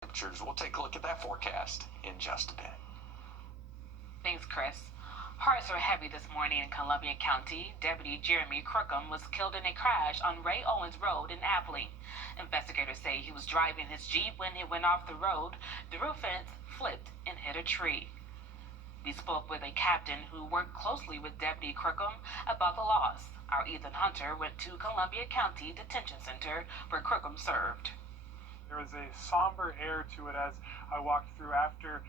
temperatures. We'll take a look at that forecast in just a bit. Thanks, Chris. Hearts are heavy this morning in Columbia County. Deputy Jeremy Crookham was killed in a crash on Ray Owens Road in Abilene. Investigators say he was driving his Jeep when he went off the road. The roof fence flipped and hit a tree. We spoke with a captain who worked closely with Deputy Crookham about the loss. Our Ethan Hunter went to Columbia County Detention Center where Crookham served. There was a somber air to it as I walked through after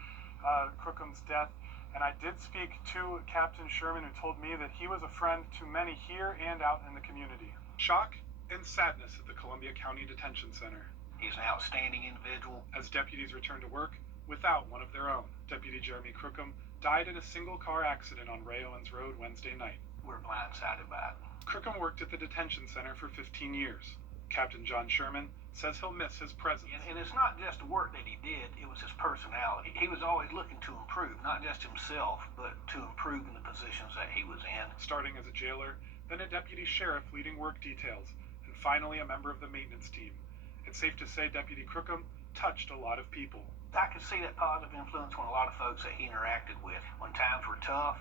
Crookham's death. And I did speak to Captain Sherman, who told me that he was a friend to many here and out in the community. Shock and sadness at the Columbia County Detention Center. He's an outstanding individual. As deputies returned to work without one of their own, Deputy Jeremy Crookham died in a single-car accident on Ray Owens Road Wednesday night. We're blindsided by it. Crookham worked at the detention center for 15 years. Captain John Sherman says he'll miss his presence. And it's not just the work that he did, it was his personality. He was always looking to improve, not just himself, but to improve in the positions that he was in. Starting as a jailer, then a deputy sheriff leading work details, and finally a member of the maintenance team. It's safe to say Deputy Crookham touched a lot of people. I could see that positive influence on a lot of folks that he interacted with. When times were tough,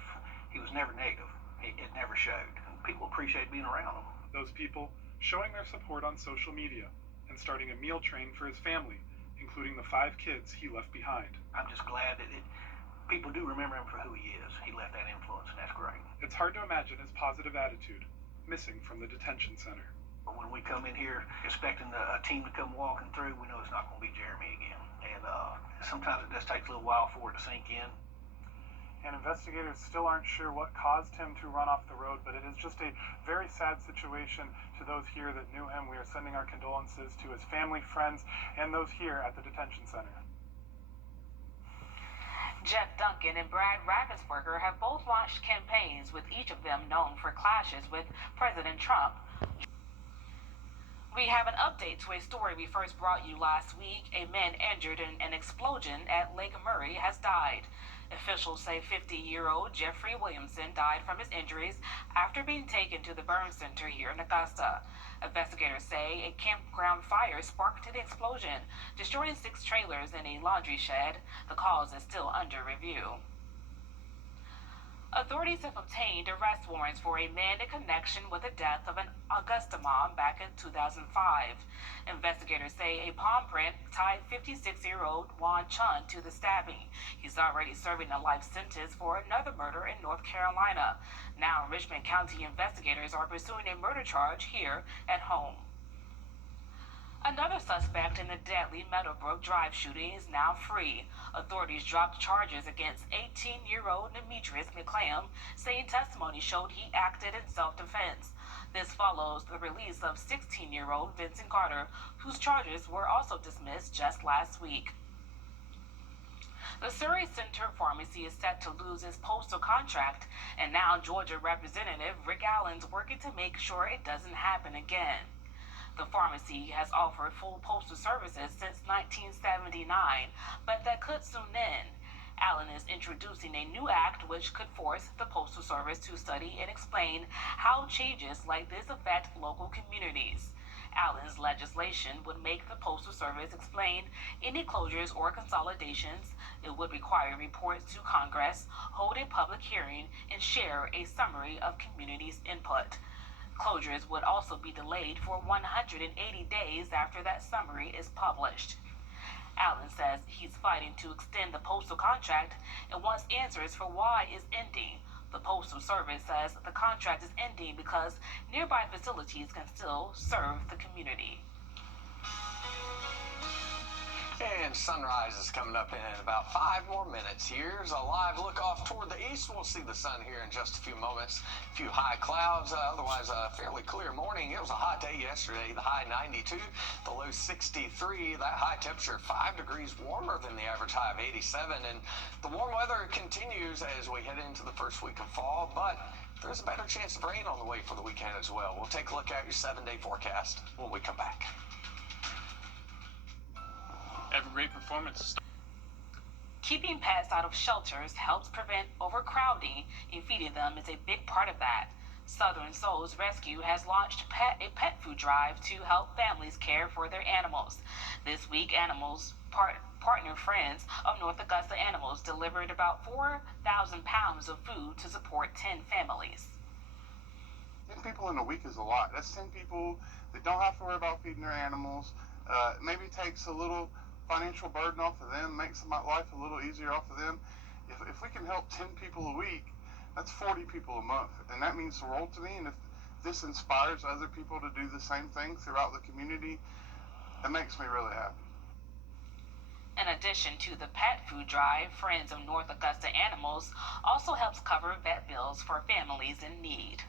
he was never negative. It never showed. And people appreciate being around him. Those people showing their support on social media and starting a meal train for his family, including the 5 kids he left behind. I'm just glad that people do remember him for who he is. He left that influence, and that's great. It's hard to imagine his positive attitude missing from the detention center. But when we come in here expecting a team to come walking through, we know it's not going to be Jeremy again. And sometimes it just takes a little while for it to sink in. And investigators still aren't sure what caused him to run off the road, but it is just a very sad situation to those here that knew him. We are sending our condolences to his family, friends, and those here at the detention center. Jeff Duncan and Brad Raffensperger have both launched campaigns, with each of them known for clashes with President Trump. We have an update to a story we first brought you last week. A man injured in an explosion at Lake Murray has died. Officials say 50-year-old Jeffrey Williamson died from his injuries after being taken to the burn center here in Augusta. Investigators say a campground fire sparked the explosion, destroying 6 trailers in a laundry shed. The cause is still under review. Authorities have obtained arrest warrants for a man in connection with the death of an Augusta mom back in 2005. Investigators say a palm print tied 56-year-old Juan Chun to the stabbing. He's already serving a life sentence for another murder in North Carolina. Now, Richmond County investigators are pursuing a murder charge here at home. Another suspect in the deadly Meadowbrook Drive shooting is now free. Authorities dropped charges against 18-year-old Demetrius McClam, saying testimony showed he acted in self-defense. This follows the release of 16-year-old Vincent Carter, whose charges were also dismissed just last week. The Surrey Center Pharmacy is set to lose its postal contract, and now Georgia Representative Rick Allen's working to make sure it doesn't happen again. The pharmacy has offered full postal services since 1979, but that could soon end. Allen is introducing a new act which could force the Postal Service to study and explain how changes like this affect local communities. Allen's legislation would make the Postal Service explain any closures or consolidations. It would require reports to Congress, hold a public hearing, and share a summary of communities' input. Closures would also be delayed for 180 days after that summary is published. Allen says he's fighting to extend the postal contract and wants answers for why it's ending. The Postal Service says the contract is ending because nearby facilities can still serve the community. And sunrise is coming up in about 5 more minutes. Here's a live look off toward the east. We'll see the sun here in just a few moments. A few high clouds, otherwise a fairly clear morning. It was a hot day yesterday. The high 92, the low 63. That high temperature 5 degrees warmer than the average high of 87. And the warm weather continues as we head into the first week of fall, but there's a better chance of rain on the way for the weekend as well. We'll take a look at your 7-day forecast when we come back. Every great performance. Keeping pets out of shelters helps prevent overcrowding, and feeding them is a big part of that. Southern Souls Rescue has launched a pet food drive to help families care for their animals. This week, animals Partner Friends of North Augusta Animals delivered about 4,000 pounds of food to support 10 families. 10 people in a week is a lot. That's 10 people that don't have to worry about feeding their animals. Maybe takes a little financial burden off of them, makes my life a little easier off of them. If we can help 10 people a week, that's 40 people a month, and that means the world to me. And if this inspires other people to do the same thing throughout the community, it makes me really happy. In addition to the pet food drive, Friends of North Augusta Animals also helps cover vet bills for families in need.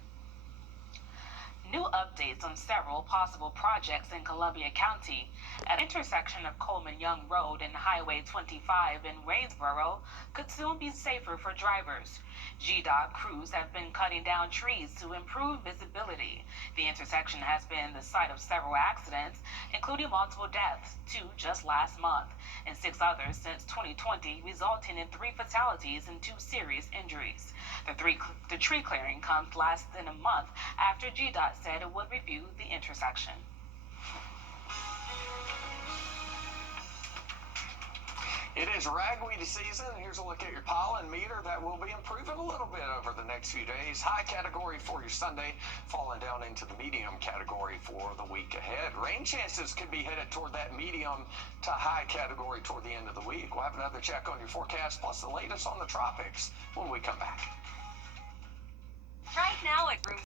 New updates on several possible projects in Columbia County. At the intersection of Coleman Young Road and Highway 25 in Waynesboro could soon be safer for drivers. GDOT crews have been cutting down trees to improve visibility. The intersection has been the site of several accidents, including multiple deaths, 2 just last month, and 6 others since 2020, resulting in 3 fatalities and 2 serious injuries. The tree clearing comes less than a month after GDOT said it would review the intersection. It is ragweed season. Here's a look at your pollen meter. That will be improving a little bit over the next few days. High category for your Sunday, falling down into the medium category for the week ahead. Rain chances could be headed toward that medium to high category toward the end of the week. We'll have another check on your forecast, plus the latest on the tropics when we come back. Right now at Room